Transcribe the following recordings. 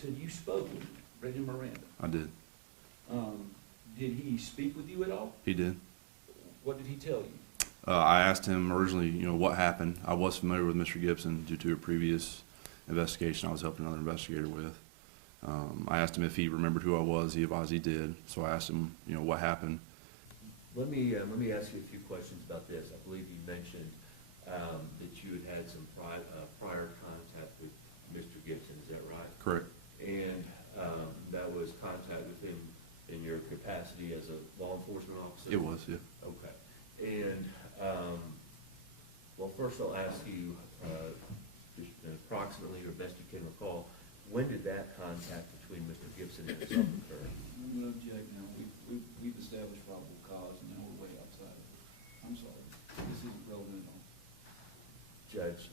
said you spoke with him, read him Miranda. I did. Did he speak with you at all? He did. What did he tell you? I asked him originally, what happened. I was familiar with Mr. Gibson due to a previous investigation I was helping another investigator with. I asked him if he remembered who I was. He advised he did. So I asked him, what happened. Let me ask you a few questions about this. I believe you mentioned that you had some prior contact with Mr. Gibson. Is that right? Correct. And that was contact with him in your capacity as a law enforcement officer? It was, yeah. Okay. And, well, first I'll ask you, approximately, or best you can recall, when did that contact between Mr. Gibson and yourself occur? I'm going to object now. We've established probable cause, and now we're way outside of it. I'm sorry. This isn't relevant at all. Judge,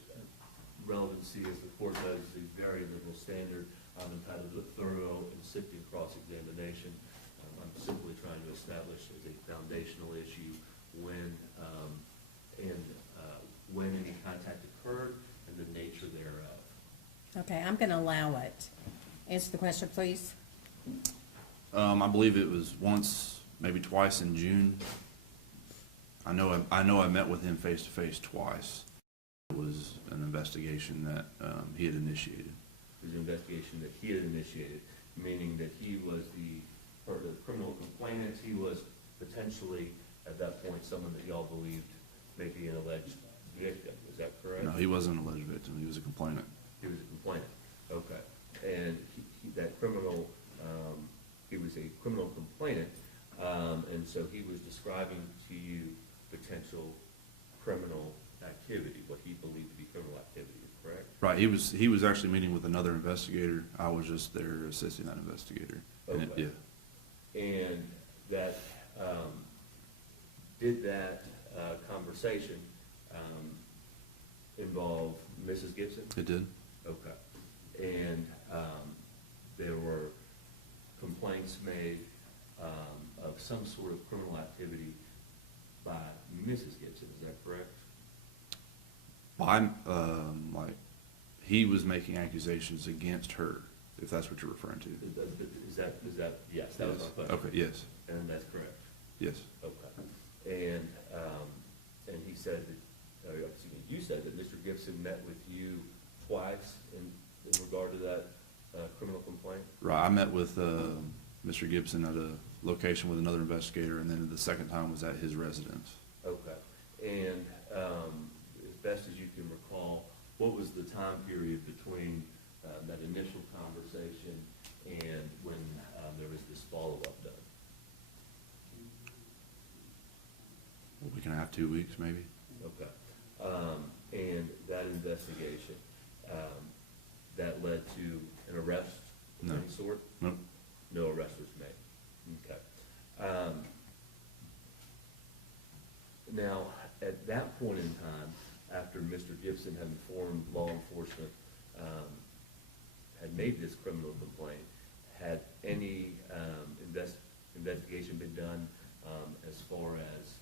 relevancy, as the court does, is a very liberal standard. I'm entitled to a thorough and sifting cross-examination. I'm simply trying to establish as a foundational issue when any contact occurred and the nature thereof. Okay, I'm gonna allow it. Answer the question, please. I believe it was once, maybe twice in June. I know I met with him face to face twice. It was an investigation that he had initiated. It was an investigation that he had initiated, meaning that he was the criminal complainant. He was potentially, at that point, someone that y'all believed may be an alleged victim. Is that correct? No, he wasn't an alleged victim. He was a complainant. He was a complainant. Okay. And that criminal, he was a criminal complainant, and so he was describing to you potential criminal activity, what he believed to be criminal activity, correct? Right. He was actually meeting with another investigator. I was just there assisting that investigator. Okay. Yeah. And that, did that conversation involve Mrs. Gibson? It did. Okay. And there were complaints made of some sort of criminal activity by Mrs. Gibson, is that correct? He was making accusations against her, if that's what you're referring to. Is that, yes, that was my question. Okay, yes. And that's correct? Yes. Okay. And he said that, excuse me, you said that Mr. Gibson met with you twice in regard to that criminal complaint? Right. I met with Mr. Gibson at a location with another investigator, and then the second time was at his residence. Okay. And as best as you can recall, what was the time period between that initial conversation and when there was this follow-up done? A week and a half, 2 weeks, maybe. Okay. And that investigation, that led to an arrest of No. any sort? Nope. No arrest was made. Okay. Now, at that point in time, after Mr. Gibson had informed law enforcement, had made this criminal complaint, had any investigation been done as far as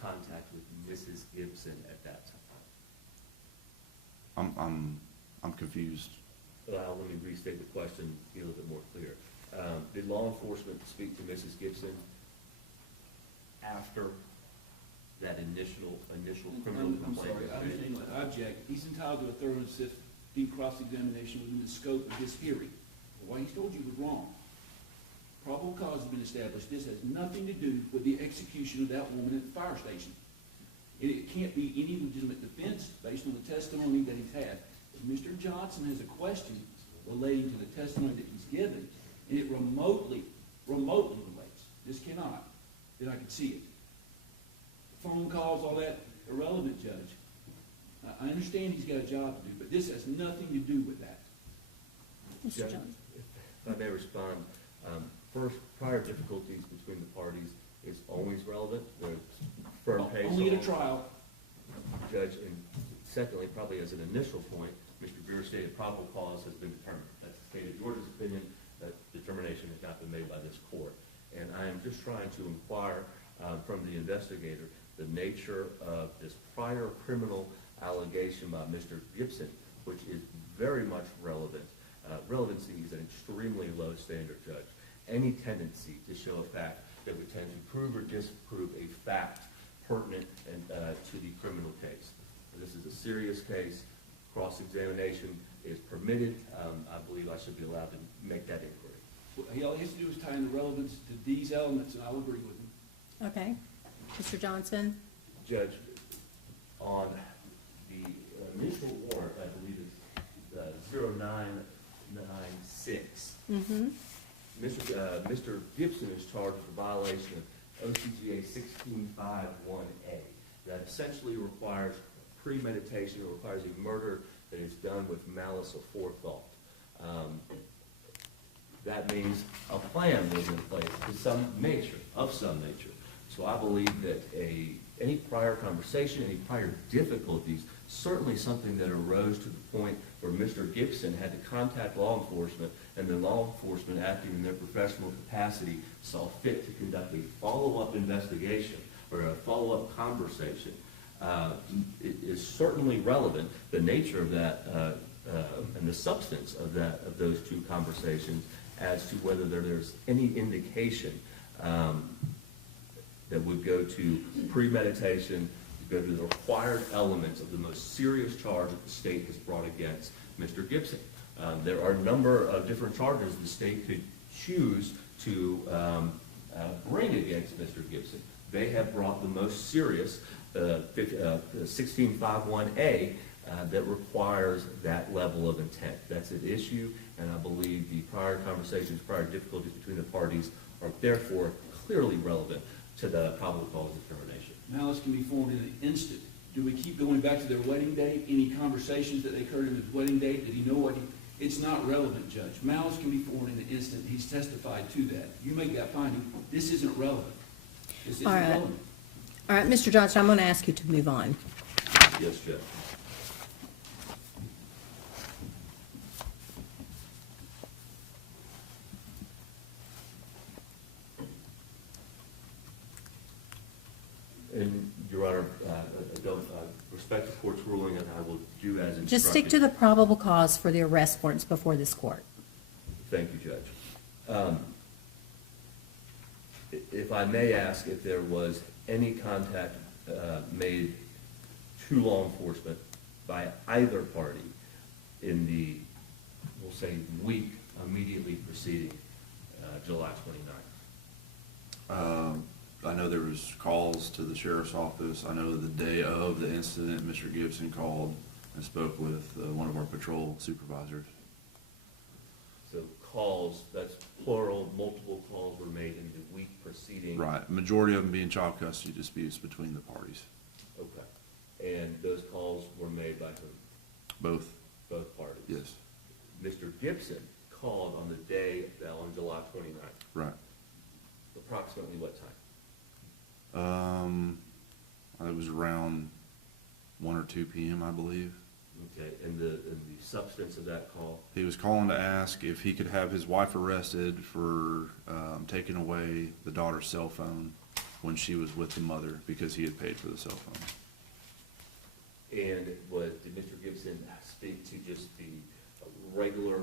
contact with Mrs. Gibson at that time? I'm confused. Let me restate the question, be a little bit more clear. Did law enforcement speak to Mrs. Gibson after that initial criminal I'm complaint? sorry, I understand, I object. He's entitled to a thorough and sifting cross-examination within the scope of this hearing. What he's told you was wrong. Probable cause has been established. This has nothing to do with the execution of that woman at the fire station. It can't be any legitimate defense based on the testimony that he's had. If Mr. Johnson has a question relating to the testimony that he's given, and it remotely relates, this cannot, then I can see it. Phone calls, all that, irrelevant, Judge. I understand he's got a job to do, but this has nothing to do with that. Mr. Judge, Johnson. if I may respond, first, prior difficulties between the parties is always relevant. There's firm pace. Only at a trial. Judge, and secondly, probably as an initial point, Mr. Brewer stated probable cause has been determined. That's the state of Georgia's opinion. That determination has not been made by this court. And I am just trying to inquire from the investigator the nature of this prior criminal allegation by Mr. Gibson, which is very much relevant relevancy is an extremely low standard, Judge. Any tendency to show a fact that would tend to prove or disprove a fact pertinent and, to the criminal case. This is a serious case. Cross-examination is permitted. I believe I should be allowed to make that inquiry. All he has to do is tie in the relevance to these elements, and I'll agree with him. Okay. Mr. Johnson? Judge, on the initial warrant, I believe it's 0996, Mr. Gibson is charged with a violation of OCGA 1651A. That essentially requires premeditation, it requires a murder that is done with malice aforethought. That means a plan was in place of some nature. So I believe that any prior conversation, any prior difficulties, certainly something that arose to the point where Mr. Gibson had to contact law enforcement, and then law enforcement, acting in their professional capacity, saw fit to conduct a follow-up investigation or a follow-up conversation. It is certainly relevant, the nature of that and the substance of those two conversations, as to whether there's any indication that would go to premeditation, go to the required elements of the most serious charge that the state has brought against Mr. Gibson. There are a number of different charges the state could choose to bring against Mr. Gibson. They have brought the most serious, 1651A, that requires that level of intent. That's at issue, and I believe the prior conversations, prior difficulties between the parties are therefore clearly relevant to the probable cause determination. Malice can be formed in an instant. Do we keep going back to their wedding date? Any conversations that occurred in his wedding date? Did he know what it's not relevant, Judge. Malice can be formed in an instant. He's testified to that. You make that finding. This isn't relevant. This isn't relevant. All right, Mr. Johnson, I'm going to ask you to move on. Yes, Judge. And, Your Honor, I don't respect the court's ruling, and I will do as instructed. Just stick to the probable cause for the arrest warrants before this court. Thank you, Judge. If I may ask if there was any contact made to law enforcement by either party in the, we'll say, week immediately preceding July 29th. I know there was calls to the sheriff's office. I know the day of the incident, Mr. Gibson called and spoke with one of our patrol supervisors. So calls, that's plural, multiple calls were made in the week preceding. Right, majority of them being child custody disputes between the parties. Okay. And those calls were made by whom? Both, Both parties? yes, Mr. Gibson called on the day, on July 29th. right. Approximately what time? It was around 1 or 2 p.m., I believe. Okay, and the substance of that call? He was calling to ask if he could have his wife arrested for taking away the daughter's cell phone when she was with the mother because he had paid for the cell phone. And did Mr. Gibson speak to just the regular,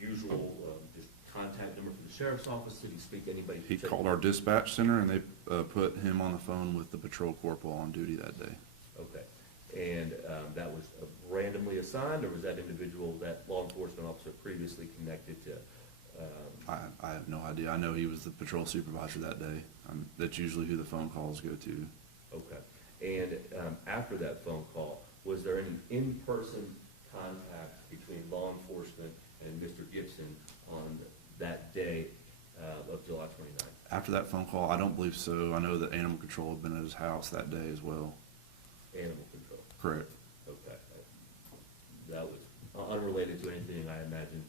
usual, just contact number from the sheriff's office? Did he speak to anybody? He called our dispatch center, and they put him on the phone with the patrol corporal on duty that day. Okay, and that was randomly assigned, or was that individual, that law enforcement officer, previously connected to? I have no idea. I know he was the patrol supervisor that day. That's usually who the phone calls go to. Okay, and after that phone call, was there any in-person contact between law enforcement and Mr. Gibson on that day of July 29th? After that phone call, I don't believe so. I know that animal control had been at his house that day as well. Animal control? Correct. Okay. That was unrelated to anything I imagine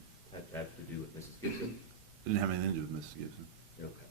had to do with Mrs. Gibson? It didn't have anything to do with Mrs. Gibson. Okay.